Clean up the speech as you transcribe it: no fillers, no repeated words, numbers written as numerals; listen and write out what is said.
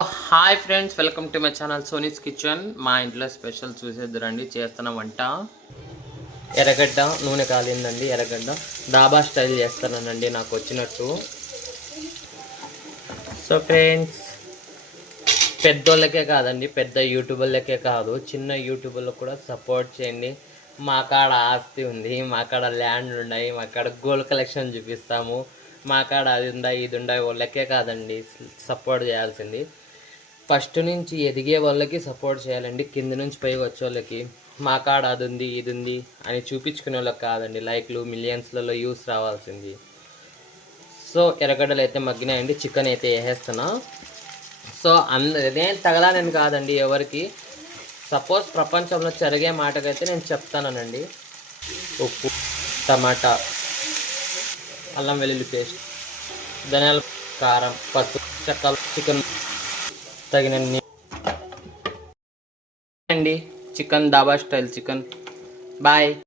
Hi friends, welcome to my channel సోనీస్ kitchen. మా ఇంట్లో special చూసేద్దరండి. చేస్తున్న వంట ఎర్రగడ్డ నూనె కాలిందండి. ఎర్రగడ్డ డాబా స్టైల్ చేస్తానండి నాకు వచ్చినట్టు. సో ఫ్రెండ్స్, పెద్దోళ్ళకే కాదండి, పెద్ద యూట్యూబర్లకే కాదు, చిన్న యూట్యూబర్లకు కూడా సపోర్ట్ చేయండి. మా కాడ ఆస్తి ఉంది, మా కాడ ల్యాండ్ ఉన్నాయి, మా కాడ గోల్డ్ కలెక్షన్ చూపిస్తాము, మా కాడ అది ఉందా ఇది ఉందా. వాళ్ళకే కాదండి సపోర్ట్ చేయాల్సింది, ఫస్ట్ నుంచి ఎదిగే వాళ్ళకి సపోర్ట్ చేయాలండి. కింద నుంచి పైకి వచ్చే వాళ్ళకి మా కాడ అది ఉంది ఇది ఉంది అని చూపించుకునే వాళ్ళకి కాదండి లైక్లు మిలియన్స్లలో యూస్ రావాల్సింది. సో ఎర్రగడ్డలు అయితే మగ్గినాయండి. చికెన్ అయితే వేసేస్తున్నా. సో నేను తగలానని కాదండి ఎవరికి, సపోజ్ ప్రపంచంలో జరిగే మాటకైతే నేను చెప్తానండి. ఉప్పు, టమాటా, అల్లం వెల్లుల్లి పేస్ట్, ధనియాల, కారం, పసుపు, చెక్క, చికెన్ తగినన్ని అండి. Chicken dhaba style chicken. Bye.